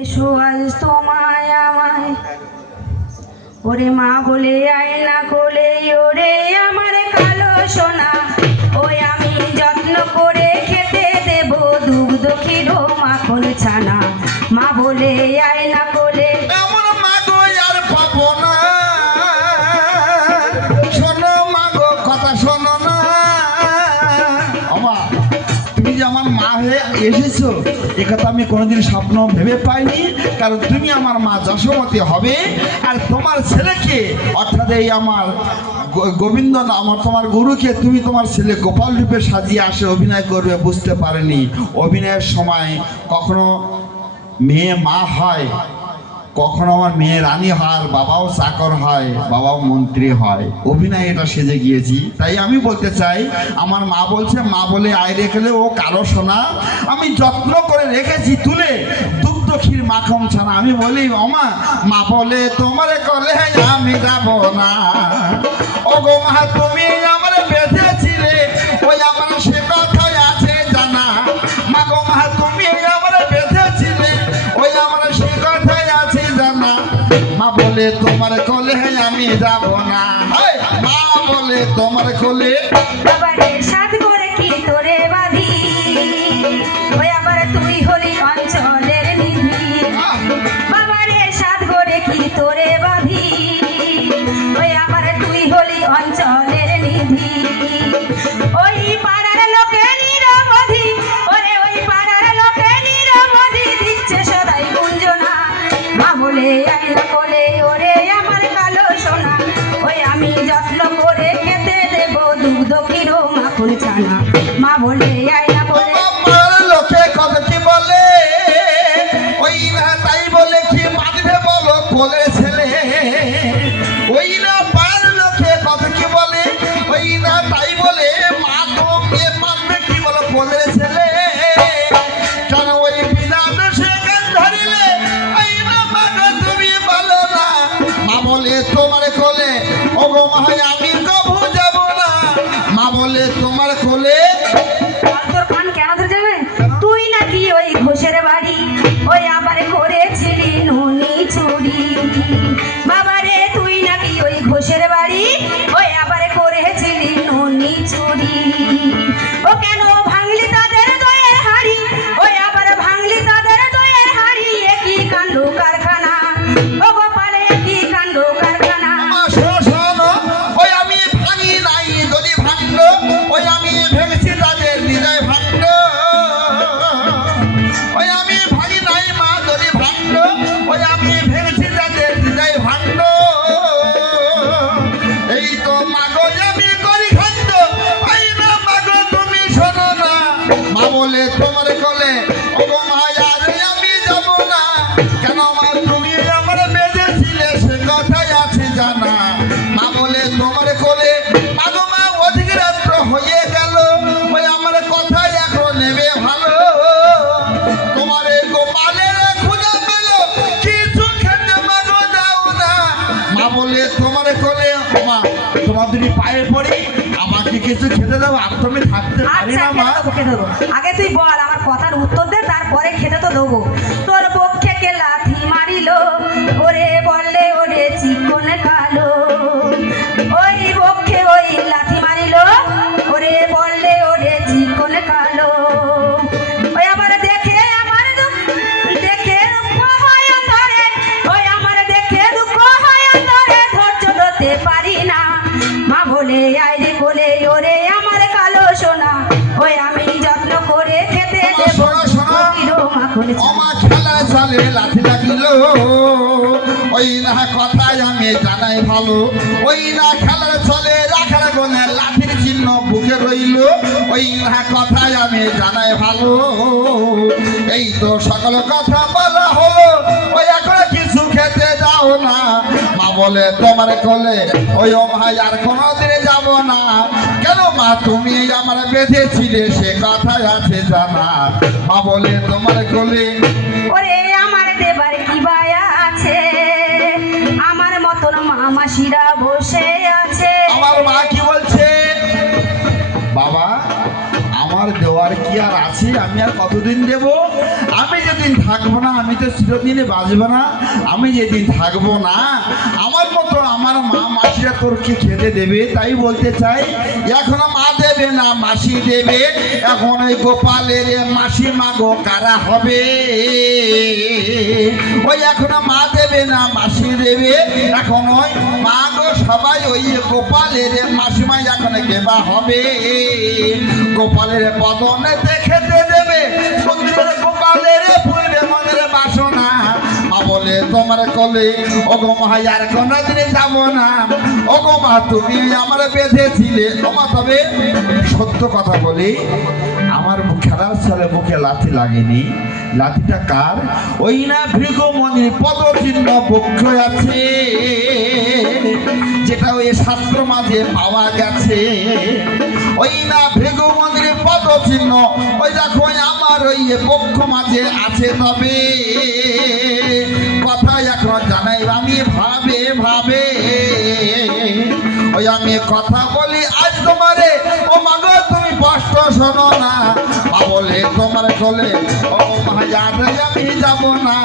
এসো আজ তোমায় আমায় ওরে মা বলে আয়না কোলে ওরে আমার কালো সোনা ওই আমি যত্ন করে খেতে দেব দুগ্ধ ক্ষীর মাখন ছানা মা বলে আয়না কোলে এমন মা গো আর পাবো না শোনো মা গো কথা শোনো না আমা তুমি যে আমার মা হয়ে এসেছো এ কথা আমি কোনোদিন স্বপ্ন ভেবে পাইনি কারণ তুমি আমার মা যশোমতী হবে আর তোমার ছেলেকে অর্থাৎ এই আমার গোবিন্দ আমার তোমার গুরুকে তুমি তোমার ছেলে গোপাল রূপে সাজিয়ে আসে অভিনয় করবে বুঝতে পারেনি অভিনয়ের সময় কখনো মেয়ে মা হয় কখনো আমার মেয়ে রানী হয় আর বাবাও চাকর হয় বাবাও মন্ত্রী হয় অভিনয় এটা সেজে গিয়েছি তাই আমি বলতে চাই আমার মা বলছে মা বলে আয় রেখেলে ও কালো সোনা আমি যত্ন করে রেখেছি তুলে দুগ্ধ ক্ষীর মাখন ছানা আমি বলি ওমা মা বলে তোমার কলে আমি যাব না ও গো মা তুমি আমার বেঁধেছিলে ওই আমার সে কথাই আছে জানা মা গো মা তুমি আমার বেঁধেছিলে ওই আমার সে কথাই আছে জানা মা বলে তোমার কোলে আমি যাব না মা বলে তোমার কোলে বাবারে সাথ করে কি তোরে বাঁধি ওই আবার তুই হলি অঞ্চলের নিধি বাবারে সাথ করে কি তোরে বাঁধি ওই আবার তুই হলি অঞ্চলের নিধি ওই পাড়ার লোকে নিরবধি ওরে ওই পাড়ার লোকে নিরবধি দিচ্ছে সদাই কুঞ্জনা মা বলে আয়না কোলে ওরে আমার কালো সোনা ওই আমি যত্ন করে খেতে দেব দুগ্ধ ক্ষীর মাখন ছানা মা বলে আয়না কোলে আমার লোকে কত কি বলে ওই না তাই বলে কি বাঁধবে বলো কোলে ছেলে ওই না পার লোকে কত কি বলে ওই না তাই বলে মা তো মেয়ে বাঁধবে কি বলো কোলে ছেলে কেন ওই বিনা দোষে কান ধরিলে ওই না মা গো তুমি বলো না মা বলে তোমার কোলে ও গো মা আমি কবু যাব না মা বলে তোমার কোলে তোর কান কেন ধরে যাবে তুই নাকি ওই ঘোষের বাড়ি ওই আবার করেছিলি নুনি চুরি বাবারে তুই নাকি ওই ঘোষের বাড়ি ওই আবার করেছিলি নুনি চুরি ও কেন ভাঙলি তাদের দয়ের হাড়ি ওই আবার ভাঙলি তাদের দয়ের হাড়ি একই কাণ্ড কারখানা ও গোপালে একই কাণ্ড কারখানা শোনো ওই আমি ভাঙি নাই যদি ভাঙলো ওই আমি ভেঙেছি তাদের হৃদয় ভাঙলো ওই আমি ভাঙি নাই মা যদি ভাঙলো ওই আমি ভেঙেছি তাদের হৃদয় ভাঙলো এই তো মাগো আমি করি খাদ্য ওই না মাগো তুমি শোনো না মা বলে তোমার কোলে ও গো মা আজ আমি যাব না কেন মা তুমি আমার বেঁধেছিলে সে কথাই আছে জানা মা বলে তোমার কোলে মাগো মা অধিক রাত্র হয়ে গেল ওই আমার কথাই এখন নেবে ভালো তোমার গোপালের খুঁজে পেল কিছু খেতে মাগো দাও না মা বলে তোমার কোলে মা তোমার দুটি পায়ে পড়ি আমাকে কিছু খেতে দাও আর তুমি থাকতে পারি আচ্ছা না মা খেতে দেবো আগে তুই বল আমার কথার উত্তর দে তারপরে খেতে তো দেবো তোর পক্ষে কে লাথি মারিল ওরে বললে ওরে চিকন কালো ওই পক্ষে ওই লাথি মারিল ওরে বললে ওরে চিকন কালো ওই আমার দেখে আমার দেখে দুঃখ হয় অন্তরে ওই আমার দেখে দুঃখ হয় অন্তরে ধৈর্য ধরতে পারি না মা বলে আয় রে কোলে ওরে আমার কালো সোনা ওই আমি যত্ন করে খেতে দেব শোনো, শোনো। ক্ষীর মাখন ছানা। আমার খেলার চালে লাঠি লাগিল ওই না কথাই আমি জানাই ভালো ওই না খেলার চলে রাখার গনে লাঠির চিহ্ন বুকে রইল ওই না কথাই আমি জানাই ভালো এই তো সকল কথা বলা হলো ওই এখন কিছু খেতে যাও না মা বলে তোমার কোলে ওই ও ভাই আর কোনোদিনে যাব না কেন মা তুমি আমার বেঁধেছিলে সে কথাই আছে জানা মা বলে তোমার কোলে ওরে আমার দেবার কি বায়া আছে আমার মতন মামাসিরা বসে আছে আমার মা কি বলছে বাবা আমার দেওয়ার কি আর আছে আমি আর কতদিন দেব আমি যেদিন থাকবো না আমি তো চিরদিনে বাঁচবো না। আমি যেদিন থাকবো না আমার মতো আমার মা মাসিরা তোরকে খেতে দেবে। তাই বলতে চাই এখনো মা দেবে না মাসি দেবে। এখন ওই গোপালের মাসি মাগো কারা হবে? ওই এখনো মা দেবে না মাসি দেবে। এখন ওই মা গো সবাই ওই গোপালের মাসিমা এখন কেবা হবে। গোপালের বদনে খেতে দেবে মন্দিরের গোপালের পূর্বে মনের বাসনা। মা বলে তোমার কোলে ও গো মা আর কোনদিন যাব না। ও গো মা তুমি আমার বেঁধেছিলে। ও মা তবে সত্য কথা বলি আমার খেলার ছলে মুখে লাথি লাগেনি। লাথিটা কার? ওই না ভৃগুমণির পদচিহ্ন বক্ষ আছে যেটা ওই শাস্ত্র মাঝে পাওয়া গেছে। ওই না ভৃগুমণির পদচিহ্ন ওই দেখো আমার ওই বক্ষ মাঝে আছে। তবে কথা এখন জানাই আমি ভাবে ভাবে ওই আমি কথা বলি আজ তোমারে ও মাগো তুমি কষ্ট শোনো না। মা বলে তোমার কোলে ও মা আমি যাব না।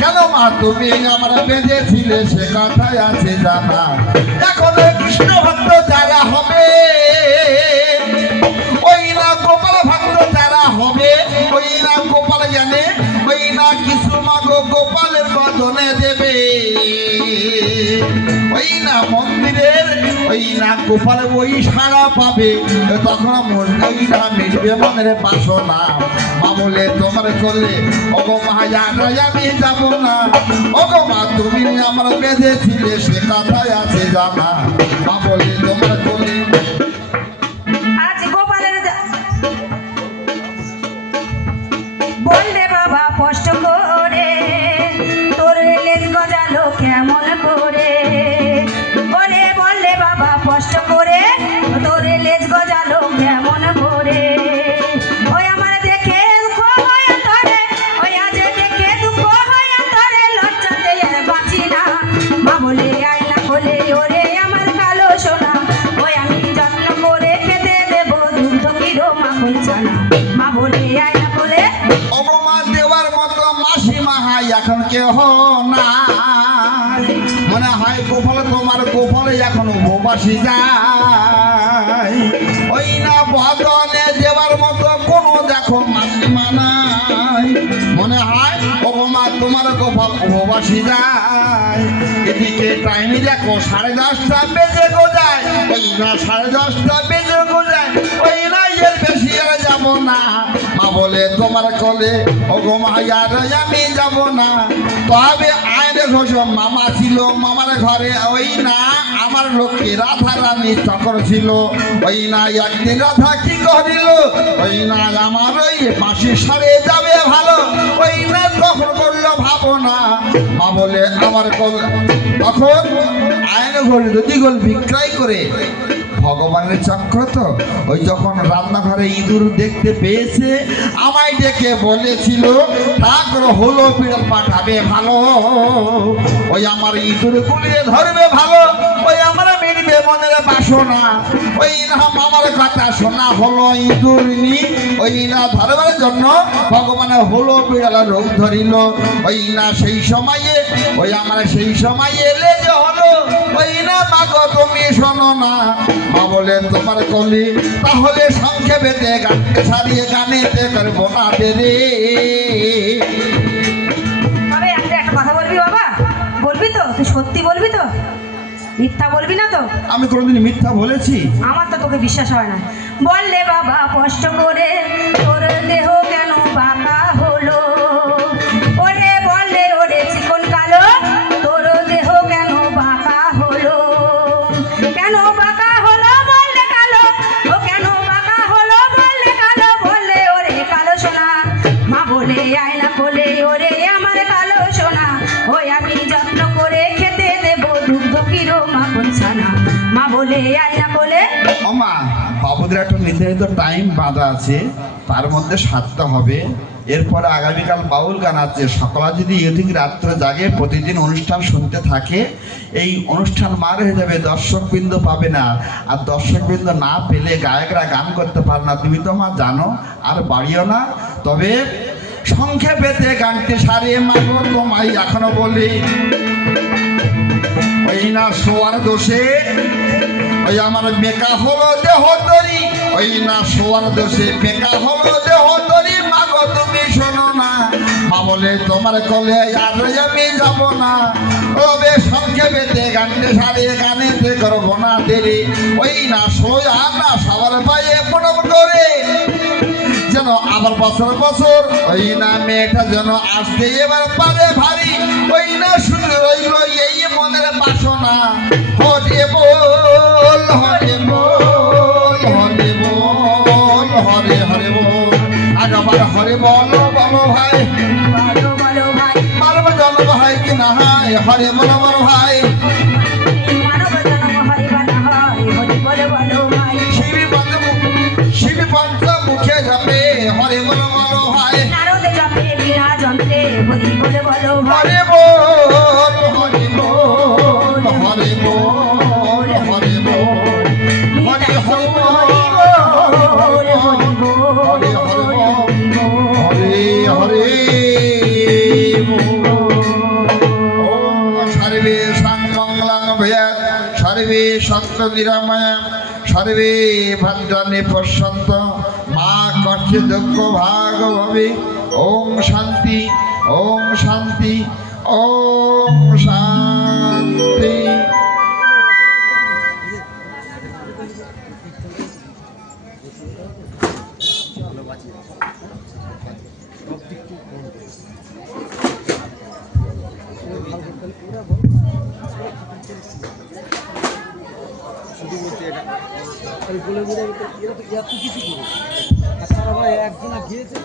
কেন মা তুমি আমার বেঁধেছিলে সে কথাই আছে জানা। এখন কৃষ্ণ ভক্ত যারা হবে ওই না গোপাল ভক্ত যারা হবে ওই না গোপাল জানে ওই না কিছু মাগো গোপালের বদনে দেবে। ওই না মন্দিরের ওই না গোপাল ওই সারা পাবে। তখন ওই না মিটবে মনের বাসনা। মা বলে তোমার কোলে ও গো মা আমি যাব না। ও গো মা তুমি আমার বেঁধেছিলে সে কথাই আছে জানা। মা বলে তোমার কোলে আজ গোপালের বললে বাবা কষ্ট করে তোর লেজ গজালো কেমন করে। বলে বললে বাবা কষ্ট করে তোর লেজ গজালো কেমন করে। ওই আমার দেখে দুঃখ হয়ে তরে ওই আজ দেখে দুঃখ হয়ে তরে লজ্জাতে আর বাঁচি না। মা বলে আয়না খোলে ওরে আমার কালো সোনা। ওই আমি যত্ন করে খেতে দেবো দুধ কিরো মাখন ছানা। মা বলে আয়না খোলে অপমান দেওয়ার মতো মাসি মাহাই এখন কেহ নাই। মনে হয় গোপাল তোমার গোপালে এখন উপবাসী যায়। ওই না বদনে দেওয়ার মতো কোনো দেখো মাসিমা নাই। মনে হয় অপমান তোমার গোপাল উপবাসী যায়। এদিকে টাইমে দেখো 10:30 বেজে গো যায়। ওই না 10:30 বেজে গো যায়। ওই না এর বেশি আর যাব না। মা বলে তোমার কোলে ও গো মা আমি যাব না। তবে আয়নে ঘোষ মামা ছিল মামার ঘরে ওই না আমার লোককে রাধা রানী চক্র ছিল। ওই না একদিন রাধা কি করিল ওই না আমার ওই মাসির সারে যাবে ভালো। ওই না তখন করলো ভাবো না। মা বলে আমার কোল তখন আয়নে ঘোষ যদি গোল বিক্রয় করে ভগবানের চক্র তো ওই যখন রান্নাঘরে ইঁদুর দেখতে পেয়েছে আমায় ডেকে বলেছিল ঠাকুর হলো বিড়াল পাঠাবে ভালো। ওই আমার ইঁদুর গুলিয়ে ধরবে ভালো। ওই আমার মিটবে মনের বাসনা। ওই না আমার কথা শোনা হলো ইঁদুর নি ওই না ধরবার জন্য ভগবানের হলো বিড়াল রোগ ধরিল। ওই না সেই সময়ে ওই আমার সেই সময় এলে যে হলো ওই না মাগো তুমি শোনো না। মা বলে তোমার কলি তাহলে সংক্ষেপেতে গানকে সারিয়ে গানেতে করবো না বেরে। তবে একটা কথা বলবি বাবা? বলবি তো? তুই সত্যি বলবি তো? মিথ্যা বলবি না তো? আমি কোনোদিন মিথ্যা বলেছি? আমার তো তোকে বিশ্বাস হয় না। বললে বাবা কষ্ট করে তোর দেহ কেন বাঁকা হলো। ওরে বললে ওরে চিকন কালো তোর দেহ কেন বাঁকা হলো। কেন বাঁকা হলো বললে কালো ও কেন বাঁকা হলো বললে কালো। বললে ওরে কালো সোনা। মা বলে আয়না খোলে ওরে আমার কালো সোনা। ওই আমি যত্ন করে খেতে দেবো দুগ্ধ কিরো মাখন ছানা। মা বলে আয়না খোলে আমা বাবুদের একটা নির্ধারিত টাইম বাঁধা আছে তার মধ্যে সারতে হবে। এরপরে আগামীকাল বাউল গান আছে। সকালে যদি ইউথিক রাত্রে জাগে প্রতিদিন অনুষ্ঠান শুনতে থাকে এই অনুষ্ঠান মার হয়ে যাবে। দর্শকবৃন্দ পাবে না। আর দর্শকবৃন্দ না পেলে গায়করা গান করতে পারে না। তুমি তো মা জানো আর বাড়িও না। তবে সংক্ষেপেতে গানটি সারিয়ে মাগো তোমায় এখনো বলি, ওই না শোয়ার দোষে ওই আমার বেকা হলো দেহ তরি, ওই না শোয়ার দোষে বেকা হলো দেহ তরি, মাগো তুমি শোনো না, মা বলে তোমার কলে আর আমি যাব না, তবে সংক্ষেপেতে গানটি সারিয়ে গানেতে করবো না দেরি, ওই না শোয়া না সবার পায়ে প্রণাম করে, যেন আবার বছর বছর ওই না মেয়েটা যেন আসতে এবার পারে ভারী, ওই না শুনে রইল এই মনের বাসনা, হরে বল হরে বল হরে বল হরে হরে বল, আগাবার হরে বল বলো ভাই, বলো বলো ভাই, মানব জন্ম হয় কি না হয়, হরে বলো বলো ভাই, মানব জন্ম হয় বা না হয়, হরি বলো বলো ভাই, শিবী পঞ্চ মুখে যাবে, হরে বলো বলো ভাই, নারদ জপে বিনা যন্ত্রে, হরি বলো বলো ভাই, হরে বল হরে বল হরে বল হরে বল, হরে হরে বল হরে হরে হরে ওম সর্বে সংমঙ্গলাং ভয়াৎ সর্বে সন্তু নিরাময়া সর্বে ভদ্রাণি পশ্যন্ত মা কষ্টে দুঃখ ভাগ ভবে, ওম শান্তি ওম শান্তি ওম শান্তি। শুধু বলতে এটা আমি বলে বলে এরা তো এত কিছু করে তারা ভাই একজন গিয়েছে